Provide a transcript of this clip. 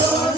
Lord.